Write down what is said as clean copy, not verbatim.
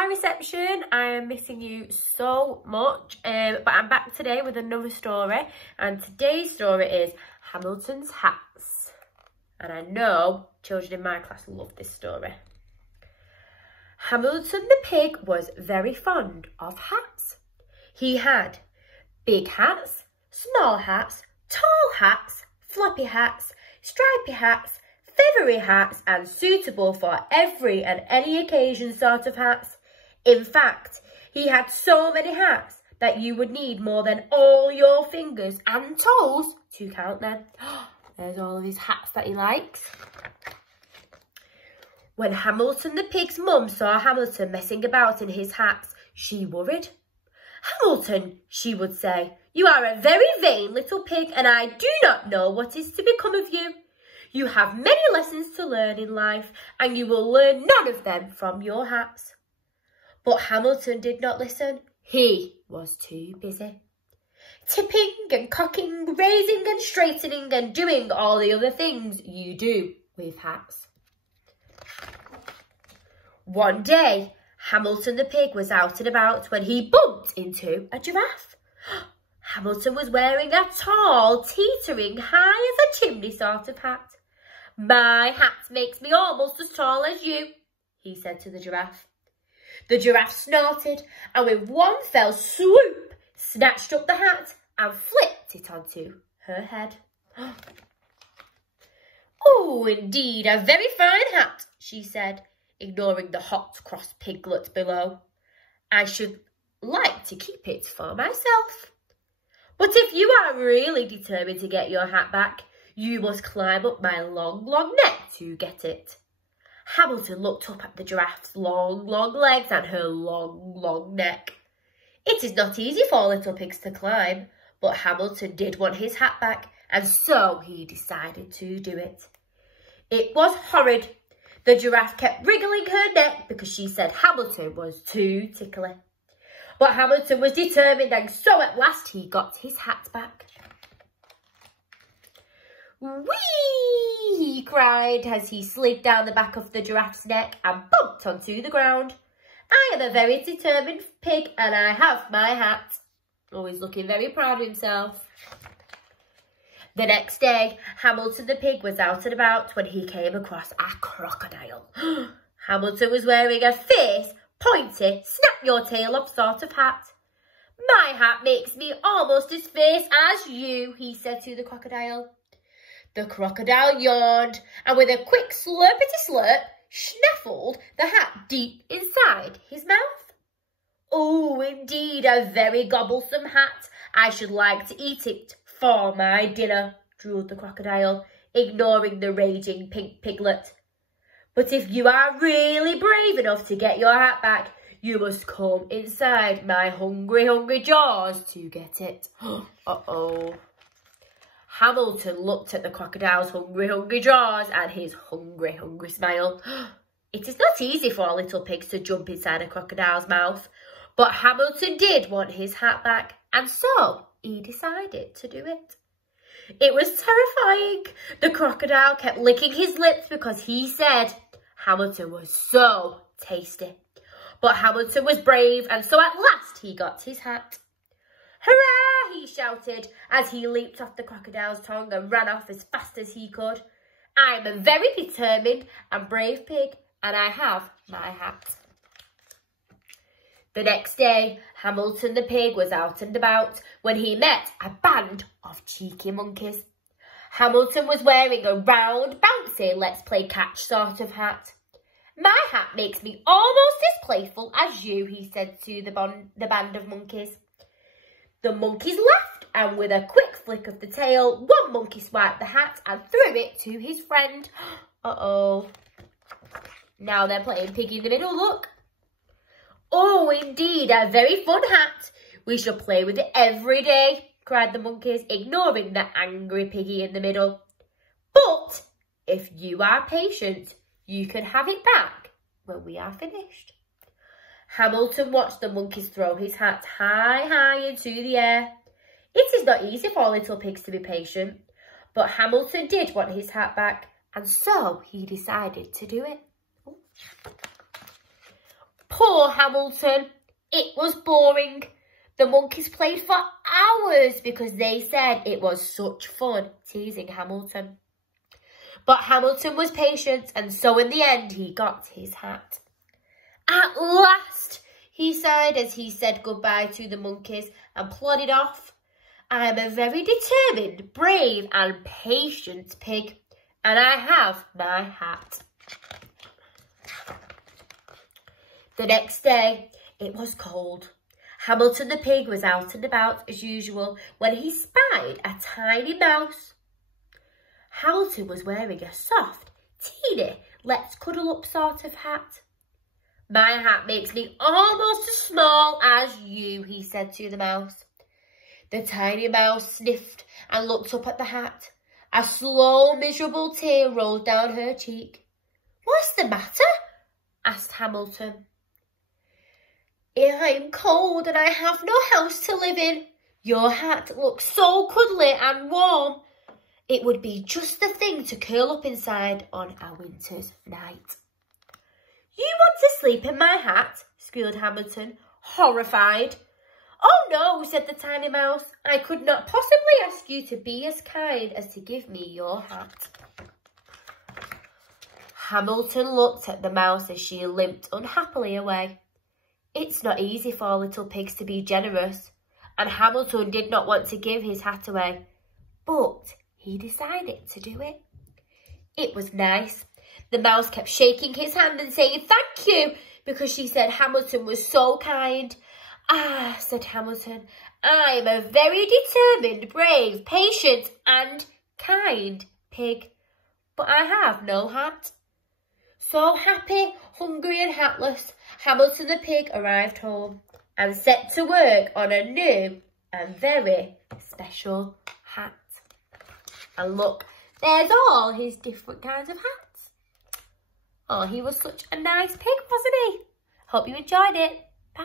Hi reception, I am missing you so much, but I'm back today with another story, and today's story is Hamilton's hats. And I know children in my class love this story. Hamilton the pig was very fond of hats. He had big hats, small hats, tall hats, floppy hats, stripy hats, feathery hats, and suitable for every and any occasion sort of hats. In fact, he had so many hats that you would need more than all your fingers and toes to count them. There's all of his hats that he likes. When Hamilton the pig's mum saw Hamilton messing about in his hats, she worried. "Hamilton," she would say, "you are a very vain little pig, and I do not know what is to become of you. You have many lessons to learn in life, and you will learn none of them from your hats." But Hamilton did not listen. He was too busy. Tipping and cocking, raising and straightening, and doing all the other things you do with hats. One day, Hamilton the pig was out and about when he bumped into a giraffe. Hamilton was wearing a tall, teetering, high as a chimney sort of hat. "My hat makes me almost as tall as you," he said to the giraffe. The giraffe snorted and with one fell swoop snatched up the hat and flipped it onto her head. "Oh, indeed, a very fine hat," she said, ignoring the hot, cross piglet below. "I should like to keep it for myself. But if you are really determined to get your hat back, you must climb up my long, long neck to get it." Hamilton looked up at the giraffe's long, long legs and her long, long neck. It is not easy for little pigs to climb, but Hamilton did want his hat back, and so he decided to do it. It was horrid. The giraffe kept wriggling her neck because she said Hamilton was too tickly. But Hamilton was determined, and so at last he got his hat back. "Whee!" he cried as he slid down the back of the giraffe's neck and bumped onto the ground. "I am a very determined pig and I have my hat." Always looking very proud of himself. The next day, Hamilton the pig was out and about when he came across a crocodile. Hamilton was wearing a fierce, pointy, snap-your-tail-up sort of hat. "My hat makes me almost as fierce as you," he said to the crocodile. The crocodile yawned and with a quick slurpity-slurp, snaffled the hat deep inside his mouth. "Oh, indeed, a very gobblesome hat. I should like to eat it for my dinner," drooled the crocodile, ignoring the raging pink piglet. "But if you are really brave enough to get your hat back, you must come inside my hungry, hungry jaws to get it." Uh-oh. Hamilton looked at the crocodile's hungry, hungry jaws and his hungry, hungry smile. It is not easy for little pigs to jump inside a crocodile's mouth, but Hamilton did want his hat back, and so he decided to do it. It was terrifying. The crocodile kept licking his lips because he said Hamilton was so tasty. But Hamilton was brave, and so at last he got his hat. "Hurrah!" he shouted as he leaped off the crocodile's tongue and ran off as fast as he could. "I am a very determined and brave pig, and I have my hat." The next day, Hamilton the pig was out and about when he met a band of cheeky monkeys. Hamilton was wearing a round, bouncy, let's play catch sort of hat. "My hat makes me almost as playful as you," he said to the band of monkeys. The monkeys laughed, and with a quick flick of the tail, one monkey swiped the hat and threw it to his friend. Uh-oh. Now they're playing piggy in the middle, look. "Oh, indeed, a very fun hat. We shall play with it every day," cried the monkeys, ignoring the angry piggy in the middle. "But if you are patient, you can have it back when we are finished." Hamilton watched the monkeys throw his hat high, high into the air. It is not easy for little pigs to be patient, but Hamilton did want his hat back, and so he decided to do it. Poor Hamilton. It was boring. The monkeys played for hours because they said it was such fun teasing Hamilton. But Hamilton was patient, and so in the end he got his hat. At last, he sighed as he said goodbye to the monkeys and plodded off. I am a very determined, brave and patient pig, and I have my hat. The next day, it was cold. Hamilton the pig was out and about as usual when he spied a tiny mouse. Hamilton was wearing a soft, teeny, let's cuddle up sort of hat. My hat makes me almost as small as you, he said to the mouse. The tiny mouse sniffed and looked up at the hat. A slow, miserable tear rolled down her cheek. What's the matter? Asked Hamilton. I'm cold and I have no house to live in. Your hat looks so cuddly and warm. It would be just the thing to curl up inside on a winter's night. You want to sleep in my hat? Squealed Hamilton, horrified. Oh no, said the tiny mouse. I could not possibly ask you to be as kind as to give me your hat. Hamilton looked at the mouse as she limped unhappily away. It's not easy for little pigs to be generous, and Hamilton did not want to give his hat away, but he decided to do it. It was nice. The mouse kept shaking his hand and saying thank you because she said Hamilton was so kind. Ah, said Hamilton, I'm a very determined, brave, patient and kind pig, but I have no hat. So happy, hungry and hatless, Hamilton the pig arrived home and set to work on a new and very special hat. And look, there's all his different kinds of hats. Oh, he was such a nice pig, wasn't he? Hope you enjoyed it. Bye.